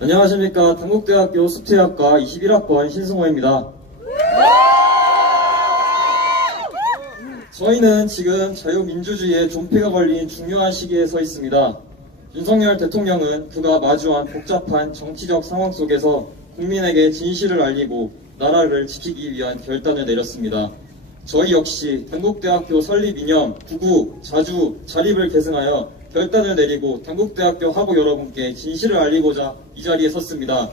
안녕하십니까. 단국대학교 수태학과 21학번 신승호입니다. 저희는 지금 자유민주주의에 존폐가 걸린 중요한 시기에 서 있습니다. 윤석열 대통령은 그가 마주한 복잡한 정치적 상황 속에서 국민에게 진실을 알리고 나라를 지키기 위한 결단을 내렸습니다. 저희 역시 단국대학교 설립 이념 9.9 자주 자립을 계승하여 결단을 내리고 단국대학교 학우 여러분께 진실을 알리고자 이 자리에 섰습니다.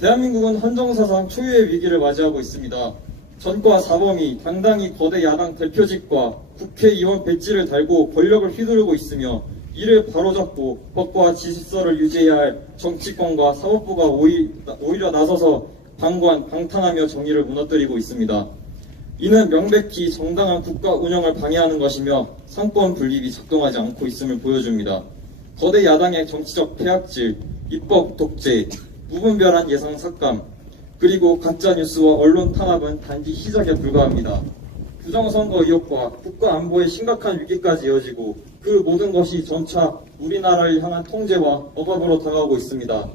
대한민국은 헌정사상 초유의 위기를 맞이하고 있습니다. 전과 사범이 당당히 거대 야당 대표직과 국회의원 배지를 달고 권력을 휘두르고 있으며 이를 바로잡고 법과 질서를 유지해야 할 정치권과 사법부가 오히려 나서서 방탄하며 정의를 무너뜨리고 있습니다. 이는 명백히 정당한 국가 운영을 방해하는 것이며 상권 분립이 작동하지 않고 있음을 보여줍니다. 거대 야당의 정치적 폐악질, 입법 독재, 무분별한 예상 삭감, 그리고 가짜뉴스와 언론 탄압은 단지 시작에 불과합니다. 부정선거 의혹과 국가 안보의 심각한 위기까지 이어지고 그 모든 것이 점차 우리나라를 향한 통제와 억압으로 다가오고 있습니다.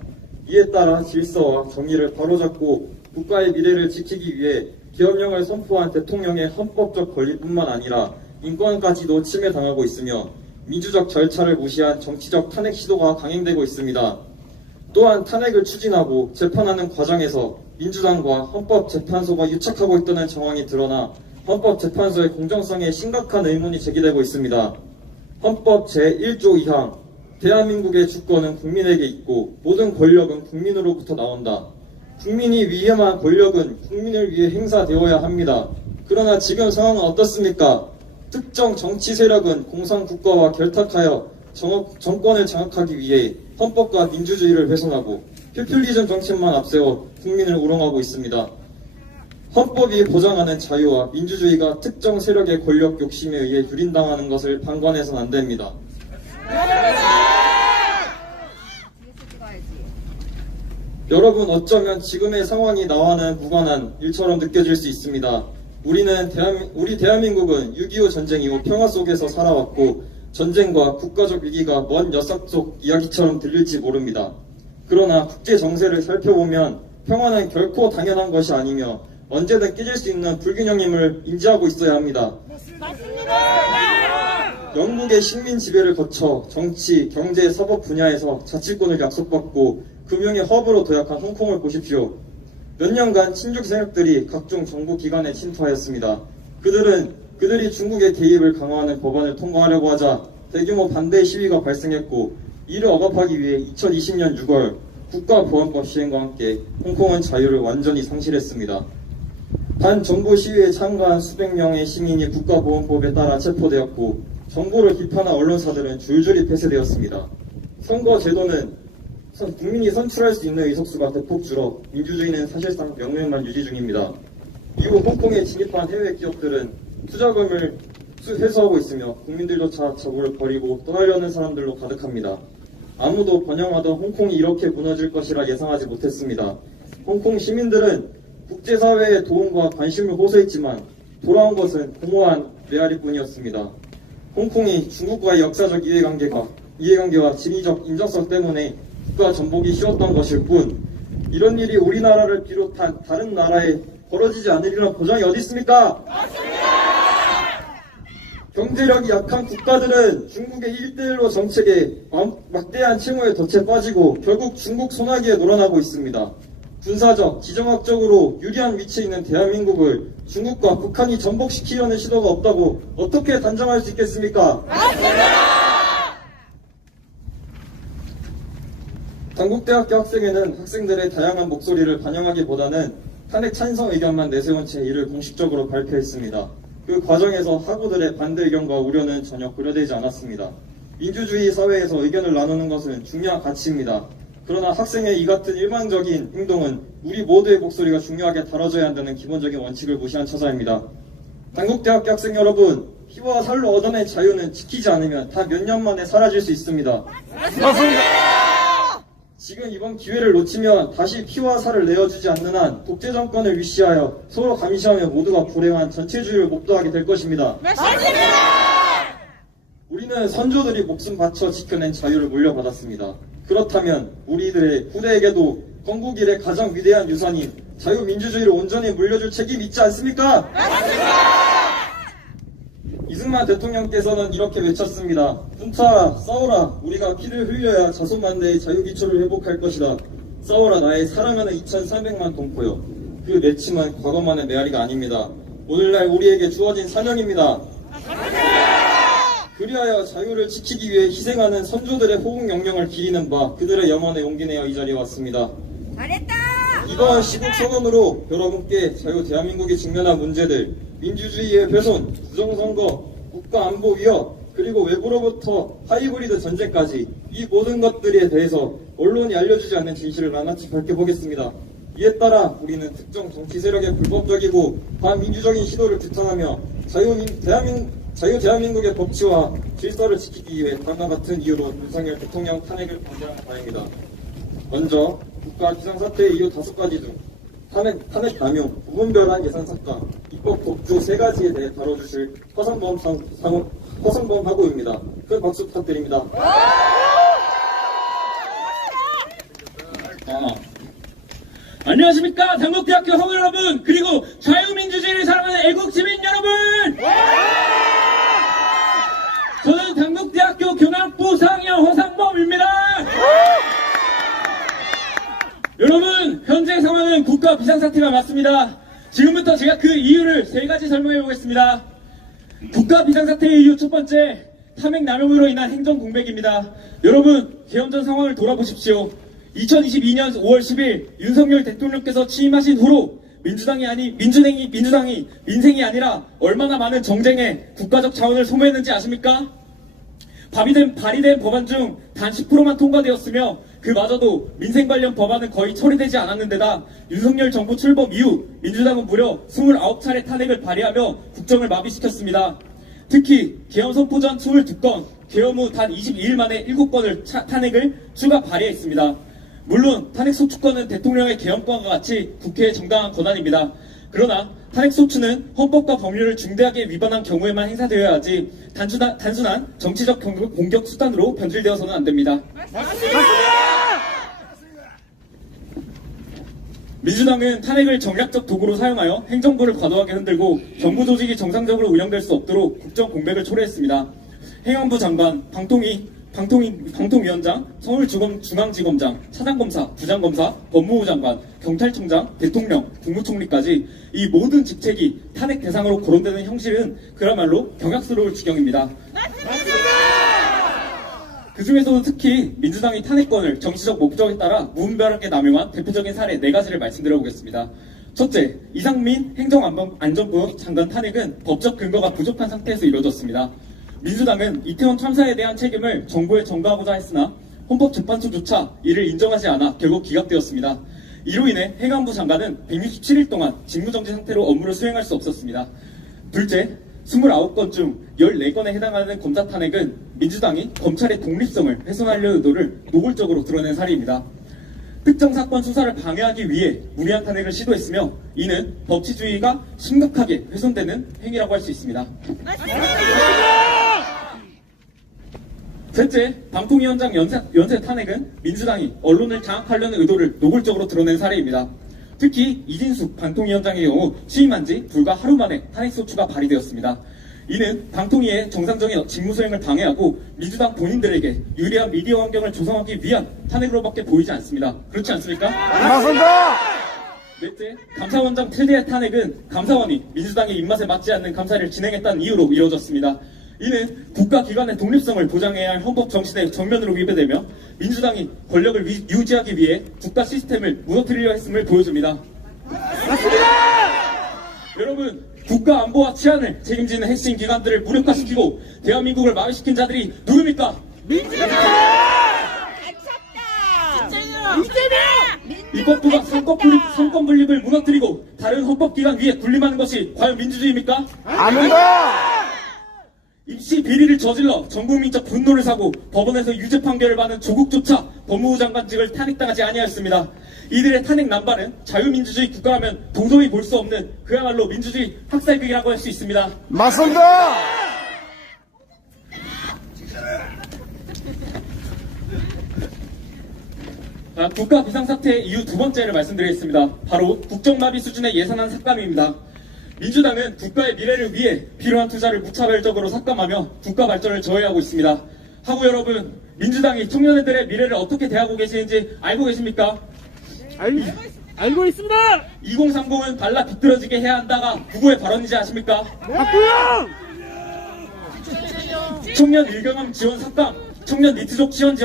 이에 따라 질서와 정의를 바로잡고 국가의 미래를 지키기 위해 기업령을 선포한 대통령의 헌법적 권리뿐만 아니라 인권까지도 침해당하고 있으며 민주적 절차를 무시한 정치적 탄핵 시도가 강행되고 있습니다. 또한 탄핵을 추진하고 재판하는 과정에서 민주당과 헌법재판소가 유착하고 있다는 정황이 드러나 헌법재판소의 공정성에 심각한 의문이 제기되고 있습니다. 헌법 제1조 2항 대한민국의 주권은 국민에게 있고 모든 권력은 국민으로부터 나온다. 국민이 위임한 권력은 국민을 위해 행사되어야 합니다. 그러나 지금 상황은 어떻습니까? 특정 정치 세력은 공산국가와 결탁하여 정권을 장악하기 위해 헌법과 민주주의를 훼손하고 포퓰리즘 정책만 앞세워 국민을 우롱하고 있습니다. 헌법이 보장하는 자유와 민주주의가 특정 세력의 권력 욕심에 의해 유린당하는 것을 방관해서는 안 됩니다. 여러분, 어쩌면 지금의 상황이 나와는 무관한 일처럼 느껴질 수 있습니다. 우리 대한민국은 6.25 전쟁 이후 평화 속에서 살아왔고 전쟁과 국가적 위기가 먼 엿석 속 이야기처럼 들릴지 모릅니다. 그러나 국제 정세를 살펴보면 평화는 결코 당연한 것이 아니며 언제든 깨질 수 있는 불균형임을 인지하고 있어야 합니다. 맞습니다. 영국의 식민 지배를 거쳐 정치, 경제, 사법 분야에서 자치권을 약속받고 금융의 허브로 도약한 홍콩을 보십시오. 몇 년간 친중 세력들이 각종 정부 기관에 침투하였습니다. 그들이 중국의 개입을 강화하는 법안을 통과하려고 하자 대규모 반대 시위가 발생했고 이를 억압하기 위해 2020년 6월 국가보안법 시행과 함께 홍콩은 자유를 완전히 상실했습니다. 반정부 시위에 참가한 수백 명의 시민이 국가보안법에 따라 체포되었고 정부를 비판한 언론사들은 줄줄이 폐쇄되었습니다. 선거 제도는 국민이 선출할 수 있는 의석수가 대폭 줄어 민주주의는 사실상 명맥만 유지 중입니다. 이후 홍콩에 진입한 해외 기업들은 투자금을 회수하고 있으며 국민들조차 자국을 버리고 떠나려는 사람들로 가득합니다. 아무도 번영하던 홍콩이 이렇게 무너질 것이라 예상하지 못했습니다. 홍콩 시민들은 국제사회의 도움과 관심을 호소했지만 돌아온 것은 공허한 메아리뿐이었습니다. 홍콩이 중국과의 역사적 이해관계와 지리적 인정성 때문에 국가 전복이 쉬웠던 것일 뿐 이런 일이 우리나라를 비롯한 다른 나라에 벌어지지 않으리란 보장이 어디 있습니까? 맞습니다! 경제력이 약한 국가들은 중국의 1대1로 정책에 막대한 채무에 덫에 빠지고 결국 중국 소나기에 놀아나고 있습니다. 군사적, 지정학적으로 유리한 위치에 있는 대한민국을 중국과 북한이 전복시키려는 시도가 없다고 어떻게 단정할 수 있겠습니까? 맞습니다! 단국대학교 학생회는 학생들의 다양한 목소리를 반영하기보다는 탄핵 찬성 의견만 내세운 채 이를 공식적으로 발표했습니다. 그 과정에서 학우들의 반대 의견과 우려는 전혀 고려되지 않았습니다. 민주주의 사회에서 의견을 나누는 것은 중요한 가치입니다. 그러나 학생의 이 같은 일방적인 행동은 우리 모두의 목소리가 중요하게 다뤄져야 한다는 기본적인 원칙을 무시한 처사입니다. 단국대학교 학생 여러분, 피와 살로 얻어낸 자유는 지키지 않으면 다 몇 년 만에 사라질 수 있습니다. 맞습니다. 지금 이번 기회를 놓치면 다시 피와 살을 내어주지 않는 한 독재 정권을 위시하여 서로 감시하며 모두가 불행한 전체주의를 목도하게 될 것입니다. 맞습니다. 우리는 우리는 선조들이 목숨 바쳐 지켜낸 자유를 물려받았습니다. 그렇다면 우리들의 후대에게도 건국 이래 가장 위대한 유산인 자유민주주의를 온전히 물려줄 책임이 있지 않습니까? 이승만 대통령께서는 이렇게 외쳤습니다. 분투하라, 싸워라. 우리가 피를 흘려야 자손만대의 자유기초를 회복할 것이다. 싸워라 나의 사랑하는 2300만 동포여. 그 내침은 과거만의 메아리가 아닙니다. 오늘날 우리에게 주어진 사명입니다. 그리하여 자유를 지키기 위해 희생하는 선조들의 호국 영령을 기리는 바 그들의 염원에 용기 내어 이 자리에 왔습니다. 잘했다! 이번 시국선언으로 여러분께 자유 대한민국이 직면한 문제들, 민주주의의 훼손, 부정선거, 국가안보 위협, 그리고 외부로부터 하이브리드 전쟁까지 이 모든 것들에 대해서 언론이 알려주지 않는 진실을 낱낱이 밝혀보겠습니다. 이에 따라 우리는 특정 정치 세력의 불법적이고 반민주적인 시도를 규탄하며 자유 대한민국의 법치와 질서를 지키기 위해 다음과 같은 이유로 윤석열 대통령 탄핵을 반대하는 바입니다. 먼저 국가 비상사태의 이유 5가지 중 탄핵 남용, 부분별한 예산 삭감, 입법 독주 3가지에 대해 다뤄주실 허성범 하고입니다. 큰 박수 부탁드립니다. 안녕하십니까 당국대학교 학우 여러분, 그리고 자유민주주의를 사랑하는 애국시민 여러분. 저는 당국대학교 경영부 4학년 허상범입니다. 여러분, 현재 상황은 국가 비상사태가 맞습니다. 지금부터 제가 그 이유를 3가지 설명해 보겠습니다. 국가 비상사태의 이유 첫 번째, 탄핵 남용으로 인한 행정 공백입니다. 여러분, 개헌 전 상황을 돌아보십시오. 2022년 5월 10일 윤석열 대통령께서 취임하신 후로 민주당이 민생이 아니라 얼마나 많은 정쟁에 국가적 자원을 소모했는지 아십니까? 발의된 법안 중 단 10%만 통과되었으며 그마저도 민생 관련 법안은 거의 처리되지 않았는데다 윤석열 정부 출범 이후 민주당은 무려 29차례 탄핵을 발의하며 국정을 마비시켰습니다. 특히 개헌 선포 전 22건, 개헌 후 단 22일 만에 7건을 탄핵을 추가 발의했습니다. 물론 탄핵 소추권은 대통령의 개헌권과 같이 국회의 정당한 권한입니다. 그러나 탄핵 소추는 헌법과 법률을 중대하게 위반한 경우에만 행사되어야 하지 단순한 정치적 공격 수단으로 변질되어서는 안 됩니다. 민주당은 탄핵을 전략적 도구로 사용하여 행정부를 과도하게 흔들고 정부 조직이 정상적으로 운영될 수 없도록 국정 공백을 초래했습니다. 행안부 장관, 방통위원장, 서울중앙지검장, 차장검사, 부장검사, 법무부 장관, 경찰청장, 대통령, 국무총리까지 이 모든 직책이 탄핵 대상으로 거론되는 형식은 그야말로 경악스러울 지경입니다. 그 중에서도 특히 민주당이 탄핵권을 정치적 목적에 따라 무분별하게 남용한 대표적인 사례 4가지를 말씀드려보겠습니다. 첫째, 이상민 행정안전부 장관 탄핵은 법적 근거가 부족한 상태에서 이루어졌습니다. 민주당은 이태원 참사에 대한 책임을 정부에 전가하고자 했으나 헌법재판소조차 이를 인정하지 않아 결국 기각되었습니다. 이로 인해 행안부 장관은 167일 동안 직무정지 상태로 업무를 수행할 수 없었습니다. 둘째, 29건 중 14건에 해당하는 검사 탄핵은 민주당이 검찰의 독립성을 훼손하려는 의도를 노골적으로 드러낸 사례입니다. 특정 사건 수사를 방해하기 위해 무리한 탄핵을 시도했으며 이는 법치주의가 심각하게 훼손되는 행위라고 할 수 있습니다. 셋째, 방통위원장 연쇄 탄핵은 민주당이 언론을 장악하려는 의도를 노골적으로 드러낸 사례입니다. 특히 이진숙 방통위원장의 경우 취임한 지 불과 하루 만에 탄핵소추가 발의되었습니다. 이는 방통위의 정상적인 직무 수행을 방해하고 민주당 본인들에게 유리한 미디어 환경을 조성하기 위한 탄핵으로밖에 보이지 않습니다. 그렇지 않습니까? 맞습니다. 넷째, 감사원장 최대 탄핵은 감사원이 민주당의 입맛에 맞지 않는 감사를 진행했다는 이유로 이루어졌습니다. 이는 국가기관의 독립성을 보장해야 할 헌법 정신에 정면으로 위배되며 민주당이 권력을 유지하기 위해 국가 시스템을 무너뜨리려 했음을 보여줍니다. 맞습니다. 여러분, 국가 안보와 치안을 책임지는 핵심 기관들을 무력화시키고 대한민국을 마비시킨 자들이 누굽니까? 민주당! 입법부가 상권 분립을 무너뜨리고 다른 헌법기관 위에 군림하는 것이 과연 민주주의입니까? 아닙니다. 입시 비리를 저질러 전국민적 분노를 사고 법원에서 유죄 판결을 받은 조국조차 법무부 장관직을 탄핵당하지 아니하였습니다. 이들의 탄핵 남발은 자유민주주의 국가라면 도저히 볼 수 없는 그야말로 민주주의 학살극이라고 할 수 있습니다. 맞습니다. 국가 비상사태 이후 두 번째를 말씀드리겠습니다. 바로 국정마비 수준의 예산안 삭감입니다. 민주당은 국가의 미래를 위해 필요한 투자를 무차별적으로 삭감하며 국가 발전을 저해하고 있습니다. 하고 여러분, 민주당이 청년들의 미래를 어떻게 대하고 계시는지 알고 계십니까? 알고 있습니다. 2030은 발라 비뚤어지게 해야 한다가 누구의 발언인지 아십니까? 박구영! 청년 일경험 지원 삭감, 청년 니트족 취업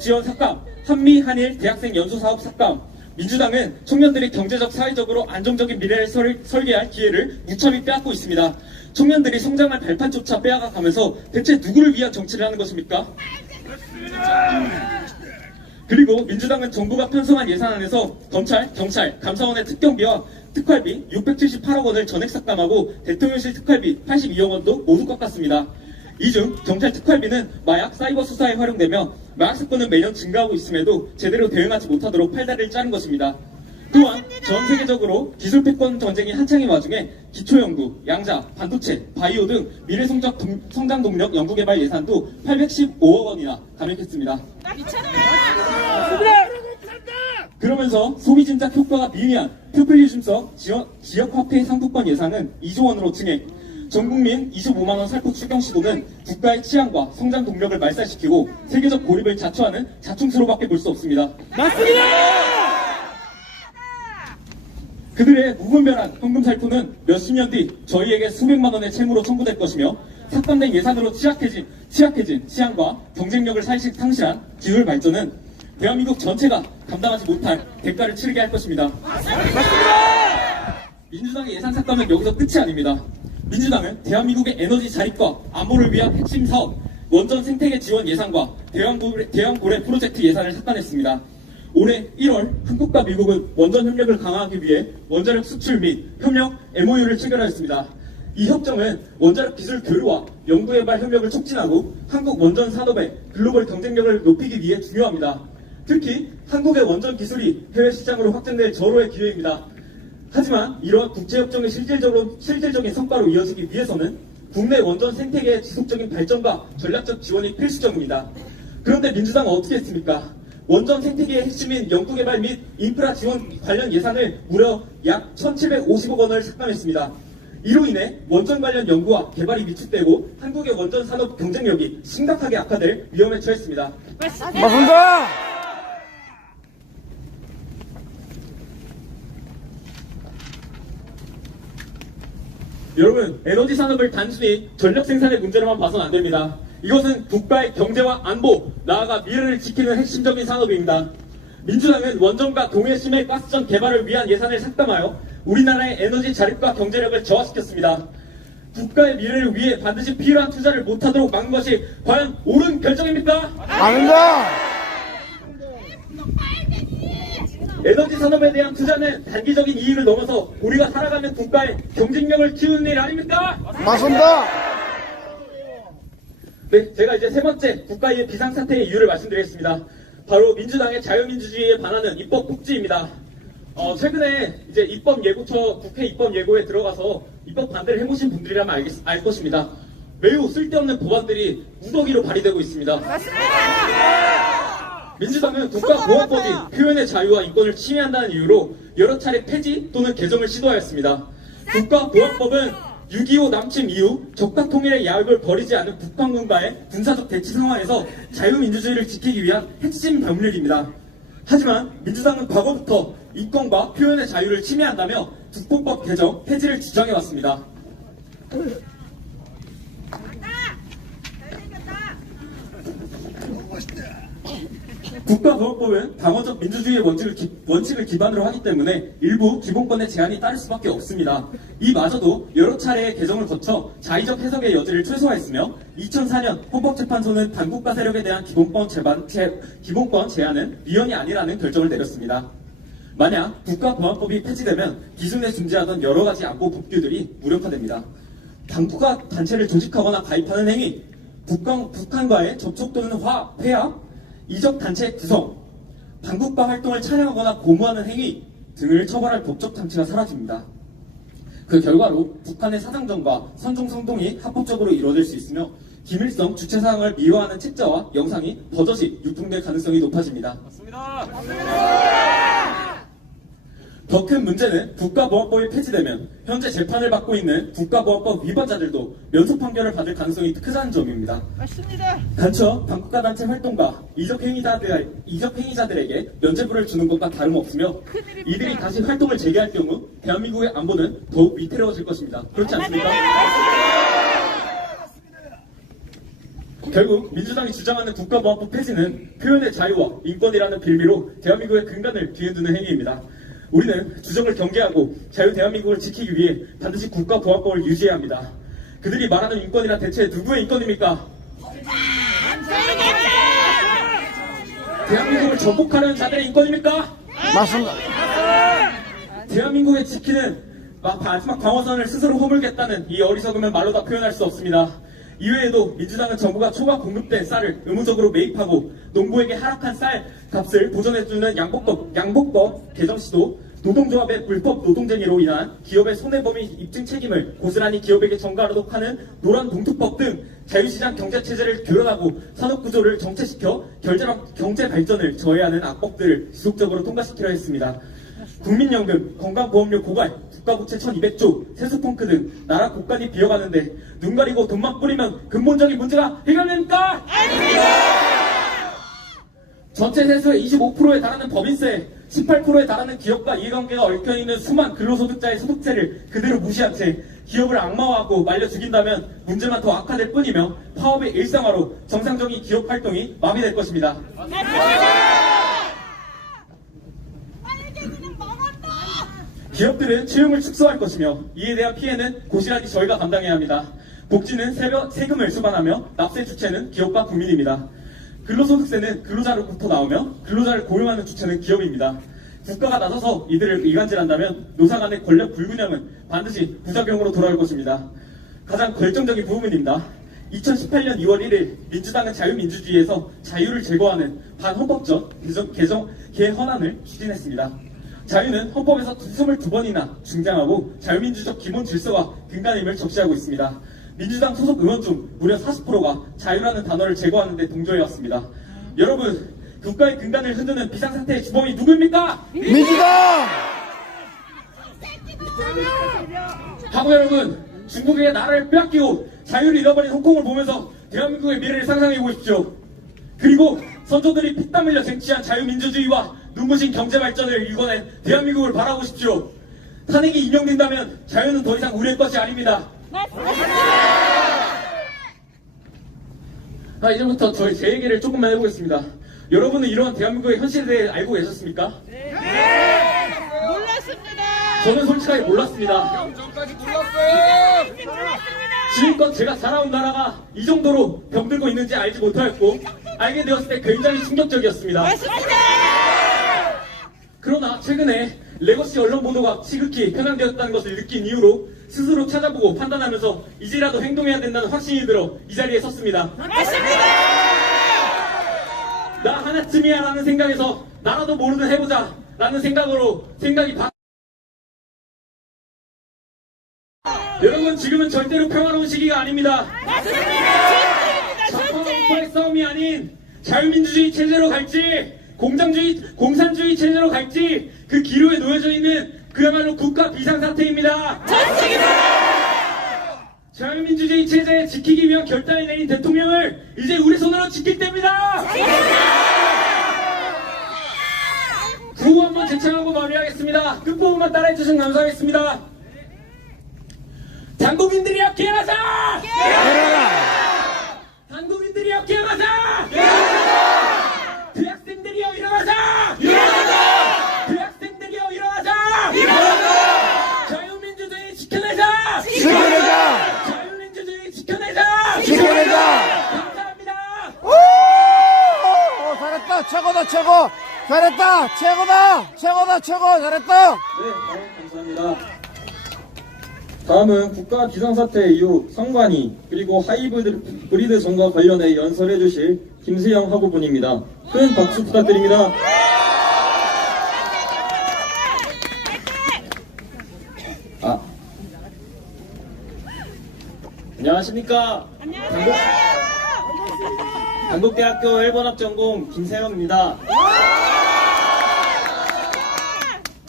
지원 삭감, 한미 한일 대학생 연수 사업 삭감. 민주당은 청년들이 경제적 사회적으로 안정적인 미래를 설계할 기회를 무참히 빼앗고 있습니다. 청년들이 성장할 발판조차 빼앗아가면서 대체 누구를 위한 정치를 하는 것입니까? 그리고 민주당은 정부가 편성한 예산안에서 검찰, 경찰, 감사원의 특경비와 특활비 678억 원을 전액 삭감하고 대통령실 특활비 82억 원도 모두 깎았습니다. 이 중 경찰 특활비는 마약, 사이버 수사에 활용되며 마약 사건은 매년 증가하고 있음에도 제대로 대응하지 못하도록 팔다리를 자른 것입니다. 또한 전 세계적으로 기술 패권 전쟁이 한창인 와중에 기초연구, 양자, 반도체, 바이오 등 미래 성장 동력 연구개발 예산도 815억 원이나 감액했습니다. 그러면서 소비 진작 효과가 미미한 포퓰리즘성 지역 화폐 상품권 예산은 2조 원으로 증액. 전 국민 25만 원 살폭 추경 시도는 국가의 치안과 성장 동력을 말살시키고 세계적 고립을 자초하는 자충수로밖에 볼 수 없습니다. 맞습니다. 그들의 무분별한 현금 살포는 몇십 년 뒤 저희에게 수백만 원의 채무로 청구될 것이며 삭감된 예산으로 취약해진 치안과 경쟁력을 상실한 기술 발전은 대한민국 전체가 감당하지 못할 대가를 치르게 할 것입니다. 민주당의 예산 삭감은 여기서 끝이 아닙니다. 민주당은 대한민국의 에너지 자립과 안보를 위한 핵심 사업, 원전 생태계 지원 예산과 대왕고래 프로젝트 예산을 삭감했습니다. 올해 1월 한국과 미국은 원전 협력을 강화하기 위해 원자력 수출 및 협력 MOU를 체결하였습니다. 이 협정은 원자력 기술 교류와 연구개발 협력을 촉진하고 한국 원전 산업의 글로벌 경쟁력을 높이기 위해 중요합니다. 특히 한국의 원전 기술이 해외 시장으로 확장될 절호의 기회입니다. 하지만 이러한 국제협정의 실질적인 성과로 이어지기 위해서는 국내 원전 생태계의 지속적인 발전과 전략적 지원이 필수적입니다. 그런데 민주당은 어떻게 했습니까? 원전 생태계의 핵심인 연구개발 및 인프라 지원 관련 예산을 무려 약 1,750억 원을 삭감했습니다. 이로 인해 원전 관련 연구와 개발이 위축되고 한국의 원전 산업 경쟁력이 심각하게 악화될 위험에 처했습니다. 맞습니다. 여러분, 에너지 산업을 단순히 전력 생산의 문제로만 봐서는 안 됩니다. 이것은 국가의 경제와 안보, 나아가 미래를 지키는 핵심적인 산업입니다. 민주당은 원전과 동해심해 가스전 개발을 위한 예산을 삭감하여 우리나라의 에너지 자립과 경제력을 저하시켰습니다. 국가의 미래를 위해 반드시 필요한 투자를 못하도록 막은 것이 과연 옳은 결정입니까? 아닙니다. 에너지 산업에 대한 투자는 단기적인 이익을 넘어서 우리가 살아가는 국가의 경쟁력을 키우는 일 아닙니까? 맞습니다. 네, 제가 이제 세 번째 국가의 비상사태의 이유를 말씀드리겠습니다. 바로 민주당의 자유민주주의에 반하는 입법 폭지입니다. 최근에 이제 국회 입법예고에 들어가서 입법 반대를 해보신 분들이라면 알 것입니다. 매우 쓸데없는 법안들이 무더기로 발의되고 있습니다. 민주당은 국가보안법이 표현의 자유와 인권을 침해한다는 이유로 여러 차례 폐지 또는 개정을 시도하였습니다. 국가보안법은 6.25 남침 이후 적당통일의 야욕을 버리지 않은 북한군과의 군사적 대치 상황에서 자유민주주의를 지키기 위한 핵심 법률입니다. 하지만 민주당은 과거부터 인권과 표현의 자유를 침해한다며 국보법 개정, 폐지를 주장해왔습니다. 국가보안법은 방어적 민주주의의 원칙을 기반으로 하기 때문에 일부 기본권의 제한이 따를 수밖에 없습니다. 이마저도 여러 차례의 개정을 거쳐 자의적 해석의 여지를 최소화했으며 2004년 헌법재판소는 반국가 세력에 대한 기본권 제한은 위헌이 아니라는 결정을 내렸습니다. 만약 국가보안법이 폐지되면 기존에 존재하던 여러 가지 안보 법규들이 무력화됩니다. 반국가 단체를 조직하거나 가입하는 행위, 북한과의 접촉 또는 회합, 이적 단체 구성, 반국가 활동을 찬양하거나 고무하는 행위 등을 처벌할 법적 장치가 사라집니다. 그 결과로 북한의 사상전과 선종성동이 합법적으로 이루어질 수 있으며 기밀성 주체사항을 미화하는 책자와 영상이 버젓이 유통될 가능성이 높아집니다. 더 큰 문제는 국가보안법이 폐지되면 현재 재판을 받고 있는 국가보안법 위반자들도 면소 판결을 받을 가능성이 크다는 점입니다. 맞습니다. 단처 반국가 단체 활동가 이적 행위자들에게 면죄부를 주는 것과 다름없으며 이들이 다시 활동을 재개할 경우 대한민국의 안보는 더욱 위태로워질 것입니다. 그렇지 않습니까? 결국 민주당이 주장하는 국가보안법 폐지는 표현의 자유와 인권이라는 빌미로 대한민국의 근간을 뒤흔드는 행위입니다. 우리는 주정을 경계하고 자유 대한민국을 지키기 위해 반드시 국가보안법을 유지해야 합니다. 그들이 말하는 인권이란 대체 누구의 인권입니까? 대한민국을 정복하려는 자들의 인권입니까? 맞습니다. 대한민국을 지키는 마지막 방어선을 스스로 허물겠다는 이 어리석음은 말로 다 표현할 수 없습니다. 이외에도 민주당은 정부가 초과 공급된 쌀을 의무적으로 매입하고 농부에게 하락한 쌀 값을 보전해주는 양복법 개정 시도, 노동조합의 불법 노동쟁의로 인한 기업의 손해범위 입증 책임을 고스란히 기업에게 전가하도록 하는 노란 봉투법 등 자유시장 경제체제를 교란하고 산업구조를 정체시켜 경제 발전을 저해하는 악법들을 지속적으로 통과시키려 했습니다. 국민연금, 건강보험료 고갈, 국가부채 1200조, 세수펑크 등 나라 곳간이 비어가는데 눈 가리고 돈만 뿌리면 근본적인 문제가 해결됩니까? 아닙니다! 전체 세수의 25%에 달하는 법인세, 18%에 달하는 기업과 이해관계가 얽혀있는 수만 근로소득자의 소득세를 그대로 무시한 채 기업을 악마화하고 말려 죽인다면 문제만 더 악화될 뿐이며 파업의 일상화로 정상적인 기업 활동이 마비될 것입니다. 기업들은 채용을 축소할 것이며 이에 대한 피해는 고스란히 저희가 감당해야 합니다. 복지는 세금을 수반하며 납세 주체는 기업과 국민입니다. 근로소득세는 근로자로부터 나오며 근로자를 고용하는 주체는 기업입니다. 국가가 나서서 이들을 이간질한다면 노사 간의 권력 불균형은 반드시 부작용으로 돌아올 것입니다. 가장 결정적인 부분입니다. 2018년 2월 1일 민주당은 자유민주주의에서 자유를 제거하는 반헌법적 개헌안을 추진했습니다. 자유는 헌법에서 22번이나 등장하고 자유민주적 기본 질서와 근간임을 적시하고 있습니다. 민주당 소속 의원 중 무려 40%가 자유라는 단어를 제거하는 데 동조해왔습니다. 여러분, 국가의 근간을 흔드는 비상사태의 주범이 누구입니까? 민주당! 한국 여러분, 중국에게 나라를 빼앗기고 자유를 잃어버린 홍콩을 보면서 대한민국의 미래를 상상해 보십시오. 그리고 선조들이 피땀 흘려 쟁취한 자유민주주의와 눈부신 경제발전을 일궈낸 대한민국을 바라보십시오. 탄핵이 인용된다면 자유는 더 이상 우리의 것이 아닙니다. 이제부터 제 얘기를 조금만 해보겠습니다. 여러분은 이러한 대한민국의 현실에 대해 알고 계셨습니까? 네. 몰랐습니다. 저는 솔직하게 몰랐습니다. 전까지 몰랐어요. 지금껏 제가 살아온 나라가 이 정도로 병들고 있는지 알지 못하였고 알게 되었을 때 굉장히 충격적이었습니다. 맞습니다. 그러나 최근에 레거시 언론 보도가 지극히 편향되었다는 것을 느낀 이후로 스스로 찾아보고 판단하면서 이제라도 행동해야 된다는 확신이 들어 이 자리에 섰습니다. 맞습니다. 나 하나쯤이야 라는 생각에서 나라도 모르는 해보자 라는 생각이 여러분, 지금은 절대로 평화로운 시기가 아닙니다. 맞습니다. 좌파의 싸움이 아닌 자유민주주의 체제로 갈지 공산주의 체제로 갈지 그 기로에 놓여져 있는 그야말로 국가 비상사태입니다. 자유민주주의 체제 지키기 위한 결단을 내린 대통령을 이제 우리 손으로 지킬 때입니다. 구호 한번 제창하고 마무리하겠습니다. 끝부분만 따라해주시면 감사하겠습니다. 당국인들이 함께하자! 당국인들이 함께하자! 대학생들이여 일어나자! 대학생들이여 일어나자! 자유민주주의 지켜내자! 자유민주주의 지켜내자! 감사합니다. 잘했다, 최고다, 최고! 잘했다, 최고다, 최고! 잘했다! 네, 감사합니다. 다음은 국가 비상사태 이후 선관위 그리고 하이브리드 존과 관련해 연설해 주실 김수영 학우분입니다. 큰 박수 부탁드립니다. 안녕하십니까. 한국대학교 일본학 전공 김세영입니다.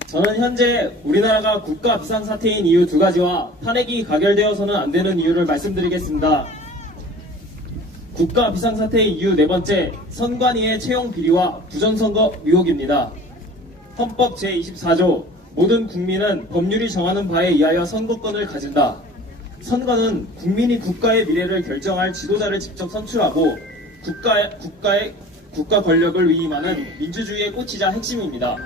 저는 현재 우리나라가 국가 비상사태인 이유 두 가지와 탄핵이 가결되어서는 안 되는 이유를 말씀드리겠습니다. 국가 비상사태의 이유 네 번째, 선관위의 채용 비리와 부정선거 의혹입니다. 헌법 제24조, 모든 국민은 법률이 정하는 바에 의하여 선거권을 가진다. 선거는 국민이 국가의 미래를 결정할 지도자를 직접 선출하고 국가 권력을 위임하는 민주주의의 꽃이자 핵심입니다.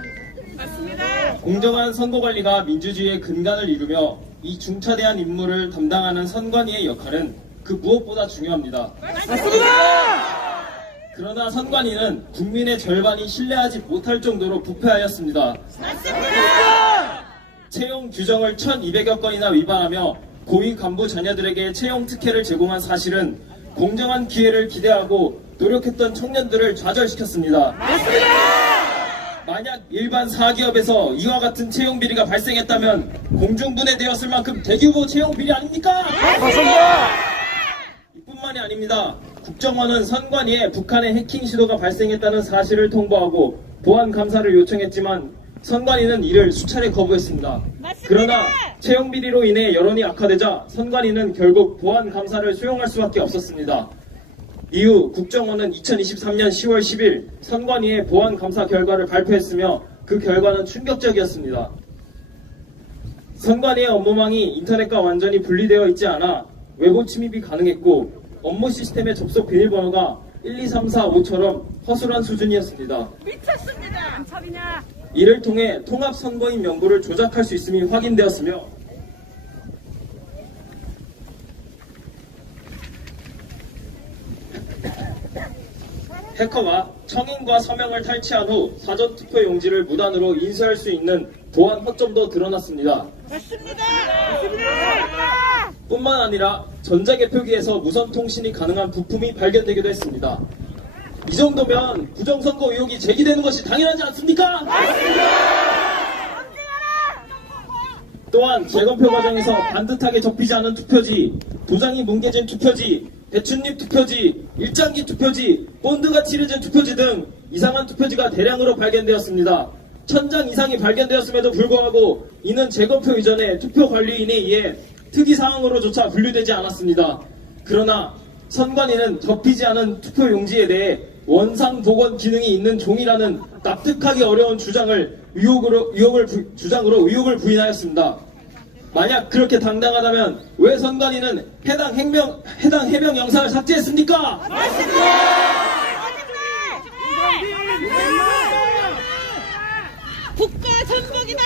맞습니다. 공정한 선거 관리가 민주주의의 근간을 이루며 이 중차대한 임무를 담당하는 선관위의 역할은 그 무엇보다 중요합니다. 그러나 선관위는 국민의 절반이 신뢰하지 못할 정도로 부패하였습니다. 채용 규정을 1200여 건이나 위반하며 고위 간부 자녀들에게 채용 특혜를 제공한 사실은 공정한 기회를 기대하고 노력했던 청년들을 좌절시켰습니다. 만약 일반 사기업에서 이와 같은 채용 비리가 발생했다면 공중분해되었을 만큼 대규모 채용 비리 아닙니까? 이뿐만이 아닙니다. 국정원은 선관위에 북한의 해킹 시도가 발생했다는 사실을 통보하고 보안 감사를 요청했지만 선관위는 이를 수차례 거부했습니다. 그러나 채용 비리로 인해 여론이 악화되자 선관위는 결국 보안 감사를 수용할 수밖에 없었습니다. 이후 국정원은 2023년 10월 10일 선관위의 보안 감사 결과를 발표했으며 그 결과는 충격적이었습니다. 선관위의 업무망이 인터넷과 완전히 분리되어 있지 않아 외부 침입이 가능했고 업무 시스템의 접속 비밀번호가 1, 2, 3, 4, 5처럼 허술한 수준이었습니다. 미쳤습니다. 안 차리냐? 이를 통해 통합선거인 명부를 조작할 수 있음이 확인되었으며 해커가 청인과 서명을 탈취한 후 사전투표 용지를 무단으로 인쇄할 수 있는 보안 허점도 드러났습니다. 맞습니다. 뿐만 아니라 전자개표기에서 무선 통신이 가능한 부품이 발견되기도 했습니다. 이 정도면 부정선거 의혹이 제기되는 것이 당연하지 않습니까? 또한 재검표 과정에서 반듯하게 접히지 않은 투표지, 도장이 뭉개진 투표지, 배춧잎 투표지, 일장기 투표지, 본드가 칠해진 투표지 등 이상한 투표지가 대량으로 발견되었습니다. 1000장 이상이 발견되었음에도 불구하고 이는 재검표 이전에 투표 관리인에 의해 특이사항으로조차 분류되지 않았습니다. 그러나 선관위는 접히지 않은 투표 용지에 대해 원상 복원 기능이 있는 종이라는 납득하기 어려운 주장으로 의혹을 부인하였습니다. 만약 그렇게 당당하다면 왜 선관위는 해당 해명 영상을 삭제했습니까? 국가 전복이다.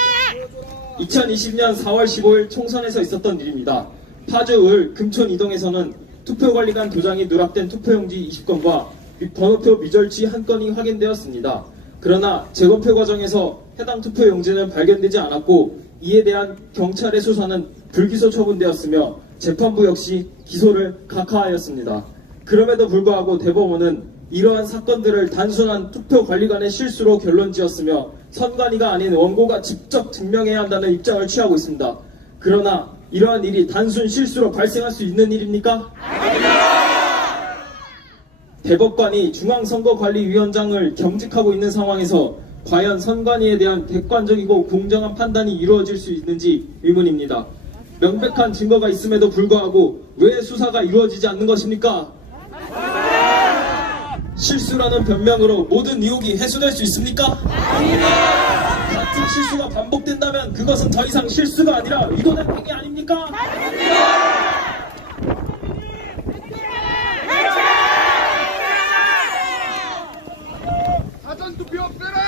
2020년 4월 15일 총선에서 있었던 일입니다. 파주을 금촌 이동에서는 투표관리관 도장이 누락된 투표용지 20건과 번호표 미절치 1건이 확인되었습니다. 그러나 재검표 과정에서 해당 투표용지는 발견되지 않았고 이에 대한 경찰의 수사는 불기소 처분되었으며 재판부 역시 기소를 각하하였습니다. 그럼에도 불구하고 대법원은 이러한 사건들을 단순한 투표관리관의 실수로 결론지었으며 선관위가 아닌 원고가 직접 증명해야 한다는 입장을 취하고 있습니다. 그러나 이러한 일이 단순 실수로 발생할 수 있는 일입니까? 대법관이 중앙선거관리위원장을 겸직하고 있는 상황에서 과연 선관위에 대한 객관적이고 공정한 판단이 이루어질 수 있는지 의문입니다. 명백한 증거가 있음에도 불구하고 왜 수사가 이루어지지 않는 것입니까? 실수라는 변명으로 모든 의혹이 해소될 수 있습니까? 같은 실수가 반복된다면 그것은 더 이상 실수가 아니라 의도된 행위 아닙니까? 사전투표 없애라.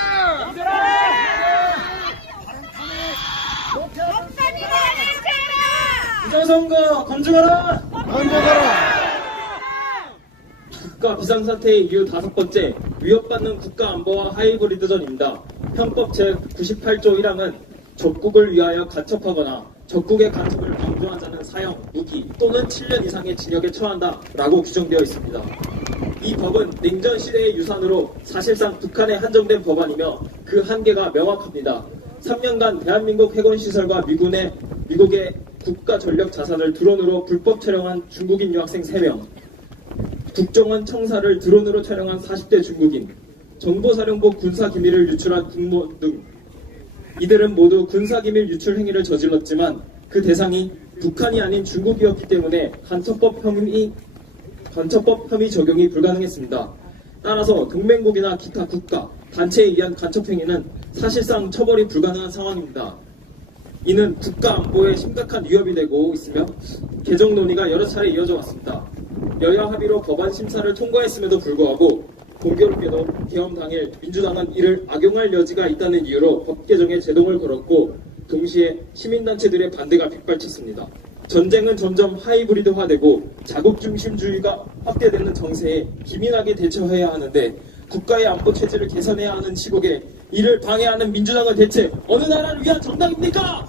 부정선거 검증하라! 국가 비상사태의 이유 5번째, 위협받는 국가안보와 하이브리드전입니다. 형법 제98조 1항은 적국을 위하여 간첩하거나 적국의 간첩을 방조하자는 사형, 무기 또는 7년 이상의 징역에 처한다 라고 규정되어 있습니다. 이 법은 냉전 시대의 유산으로 사실상 북한에 한정된 법안이며 그 한계가 명확합니다. 3년간 대한민국 해군시설과 미국의 국가 전력 자산을 드론으로 불법 촬영한 중국인 유학생 3명, 국정원 청사를 드론으로 촬영한 40대 중국인, 정보사령부 군사기밀을 유출한 국모 등 이들은 모두 군사기밀 유출 행위를 저질렀지만 그 대상이 북한이 아닌 중국이었기 때문에 간첩법 혐의 적용이 불가능했습니다. 따라서 동맹국이나 기타 국가, 단체에 의한 간첩 행위는 사실상 처벌이 불가능한 상황입니다. 이는 국가 안보에 심각한 위협이 되고 있으며 개정 논의가 여러 차례 이어져 왔습니다. 여야 합의로 법안 심사를 통과했음에도 불구하고 공교롭게도 개헌 당일 민주당은 이를 악용할 여지가 있다는 이유로 법 개정에 제동을 걸었고 동시에 시민단체들의 반대가 빗발쳤습니다. 전쟁은 점점 하이브리드화되고 자국중심주의가 확대되는 정세에 기민하게 대처해야 하는데 국가의 안보 체제를 개선해야 하는 시국에 이를 방해하는 민주당은 대체 어느 나라를 위한 정당입니까?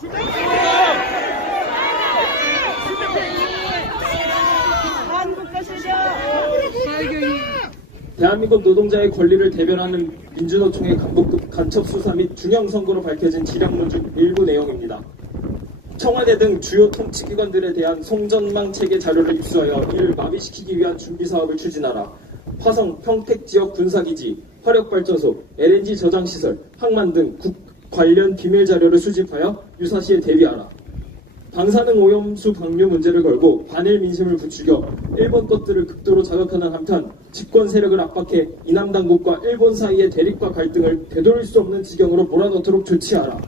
한국 것이죠. 대한민국 노동자의 권리를 대변하는 민주노총의 간부급 간첩수사 및 중형선거로 밝혀진 지령문 중 일부 내용입니다. 청와대 등 주요 통치기관들에 대한 송전망 체계 자료를 입수하여 이를 마비시키기 위한 준비사업을 추진하라. 화성, 평택 지역 군사기지, 화력발전소, LNG 저장시설, 항만 등 관련 비밀 자료를 수집하여 유사시에 대비하라. 방사능 오염수 방류 문제를 걸고 반일 민심을 부추겨 일본 것들을 극도로 자극하는 한편 집권 세력을 압박해 이남 당국과 일본 사이의 대립과 갈등을 되돌릴 수 없는 지경으로 몰아넣도록 조치하라.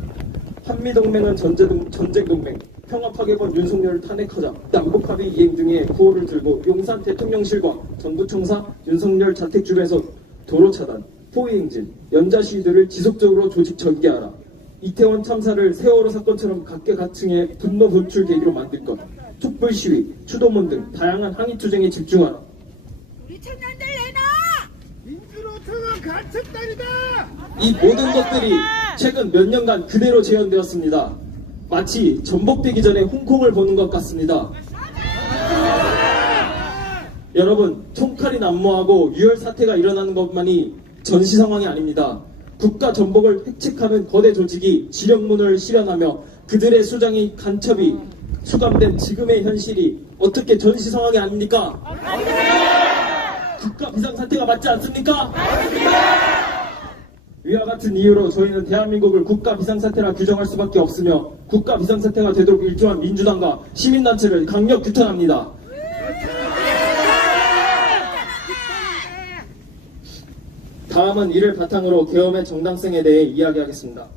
한미동맹은 전쟁동맹, 평화파괴본 윤석열을 탄핵하자, 남북합의 이행 등의 구호를 들고 용산 대통령실과 전부청사, 윤석열 자택 주변에서 도로 차단, 포위행진, 연자 시위들을 지속적으로 조직 전개하라. 이태원 참사를 세월호 사건처럼 각계각층의 분노 분출 계기로 만들 것, 촛불 시위, 추도문 등 다양한 항의 투쟁에 집중하라. 우리 청년들 내놔. 민주노총은 간첩단이다. 이 모든 것들이 최근 몇 년간 그대로 재현되었습니다. 마치 전복되기 전에 홍콩을 보는 것 같습니다. 여러분, 총칼이 난무하고 유혈 사태가 일어나는 것만이 전시 상황이 아닙니다. 국가 전복을 획책하는 거대 조직이 지령문을 실현하며 그들의 수장이 간첩이 수감된 지금의 현실이 어떻게 전시 상황이 아닙니까? 국가 비상사태가 맞지 않습니까? 위와 같은 이유로 저희는 대한민국을 국가 비상사태라 규정할 수밖에 없으며 국가 비상사태가 되도록 일조한 민주당과 시민단체를 강력 규탄합니다. 다음은 이를 바탕으로 계엄의 정당성에 대해 이야기하겠습니다.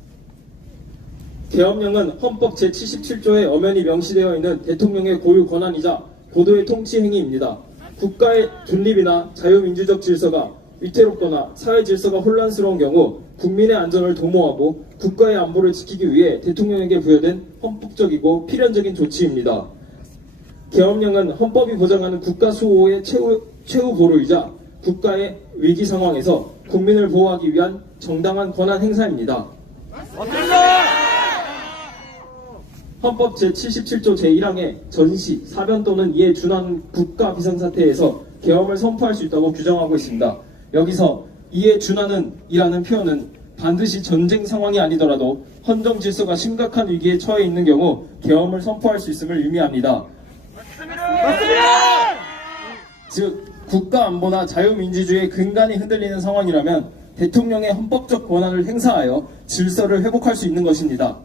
계엄령은 헌법 제77조에 엄연히 명시되어 있는 대통령의 고유 권한이자 고도의 통치 행위입니다. 국가의 존립이나 자유민주적 질서가 위태롭거나 사회 질서가 혼란스러운 경우 국민의 안전을 도모하고 국가의 안보를 지키기 위해 대통령에게 부여된 헌법적이고 필연적인 조치입니다. 계엄령은 헌법이 보장하는 국가 수호의 최후 보루이자 국가의 위기 상황에서 국민을 보호하기 위한 정당한 권한 행사입니다. 헌법 제77조 제1항에 전시, 사변 또는 이에 준하는 국가 비상사태에서 계엄을 선포할 수 있다고 규정하고 있습니다. 여기서 이에 준하는 이라는 표현은 반드시 전쟁 상황이 아니더라도 헌정 질서가 심각한 위기에 처해 있는 경우 계엄을 선포할 수 있음을 의미합니다. 즉 국가 안보나 자유민주주의의 근간이 흔들리는 상황이라면 대통령의 헌법적 권한을 행사하여 질서를 회복할 수 있는 것입니다.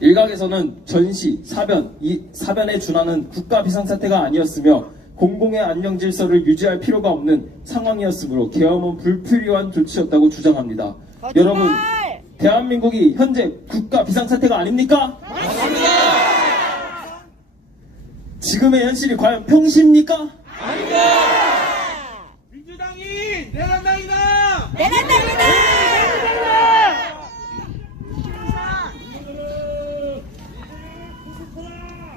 일각에서는 전시, 사변, 이 사변에 준하는 국가 비상사태가 아니었으며 공공의 안녕 질서를 유지할 필요가 없는 상황이었으므로 계엄은 불필요한 조치였다고 주장합니다. 여러분, 대한민국이 현재 국가 비상사태가 아닙니까? 지금의 현실이 과연 평시입니까? 민주당이 내란당이다. 내란당이다.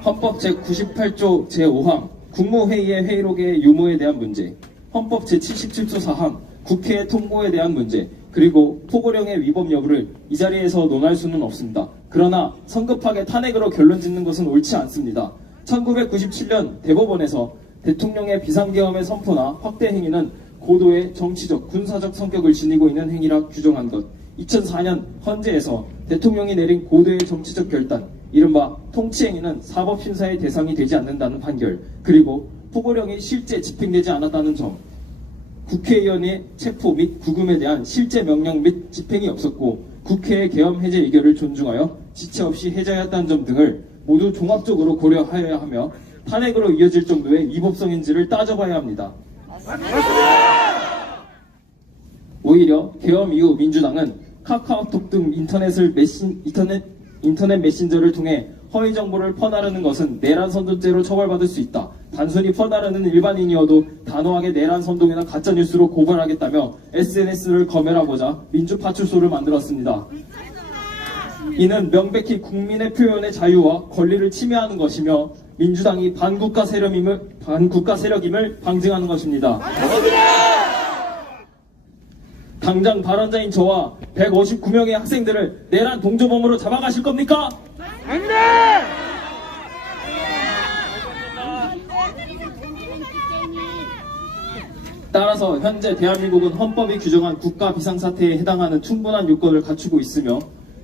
헌법 제98조 제5항 국무회의의 회의록의 유무에 대한 문제, 헌법 제77조 4항 국회의 통보에 대한 문제, 그리고 포고령의 위법 여부를 이 자리에서 논할 수는 없습니다. 그러나 성급하게 탄핵으로 결론 짓는 것은 옳지 않습니다. 1997년 대법원에서 대통령의 비상계엄의 선포나 확대 행위는 고도의 정치적, 군사적 성격을 지니고 있는 행위라 규정한 것, 2004년 헌재에서 대통령이 내린 고도의 정치적 결단, 이른바 통치행위는 사법심사의 대상이 되지 않는다는 판결, 그리고 포고령이 실제 집행되지 않았다는 점, 국회의원의 체포 및 구금에 대한 실제 명령 및 집행이 없었고 국회의 계엄 해제 의결을 존중하여 지체 없이 해제하였다는 점 등을 모두 종합적으로 고려하여야 하며 탄핵으로 이어질 정도의 위법성인지를 따져봐야 합니다. 오히려 계엄 이후 민주당은 카카오톡 등 인터넷 메신저를 통해 허위 정보를 퍼나르는 것은 내란 선동죄로 처벌받을 수 있다. 단순히 퍼나르는 일반인이어도 단호하게 내란 선동이나 가짜뉴스로 고발하겠다며 SNS를 검열하고자 민주파출소를 만들었습니다. 이는 명백히 국민의 표현의 자유와 권리를 침해하는 것이며 민주당이 반국가 세력임을 방증하는 것입니다. 당장 발언자인 저와 159명의 학생들을 내란 동조범으로 잡아가실 겁니까? 따라서 현재 대한민국은 헌법이 규정한 국가 비상사태에 해당하는 충분한 요건을 갖추고 있으며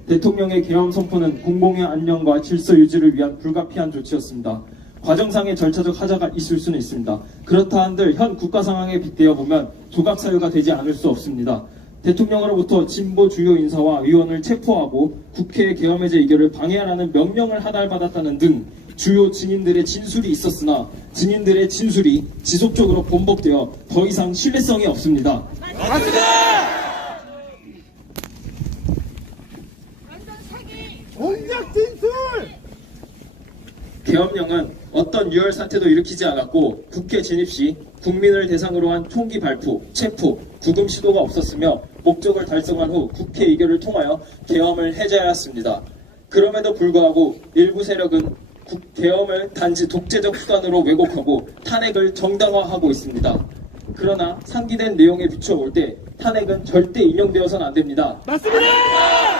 대통령의 계엄 선포는 공공의 안녕과 질서 유지를 위한 불가피한 조치였습니다. 과정상의 절차적 하자가 있을 수는 있습니다. 그렇다 한들 현 국가 상황에 빗대어 보면 조각사유가 되지 않을 수 없습니다. 대통령으로부터 진보 주요 인사와 의원을 체포하고 국회의 계엄해제 의결을 방해하라는 명령을 하달받았다는 등 주요 증인들의 진술이 있었으나 증인들의 진술이 지속적으로 번복되어 더 이상 신뢰성이 없습니다. 공작 진술! 계엄령은 어떤 유혈 사태도 일으키지 않았고 국회 진입 시 국민을 대상으로 한 총기 발포, 체포, 구금 시도가 없었으며 목적을 달성한 후 국회 의결을 통하여 계엄을 해제하였습니다. 그럼에도 불구하고 일부 세력은 계엄을 단지 독재적 수단으로 왜곡하고 탄핵을 정당화하고 있습니다. 그러나 상기된 내용에 비춰볼 때 탄핵은 절대 인용되어서는 안 됩니다. 맞습니다!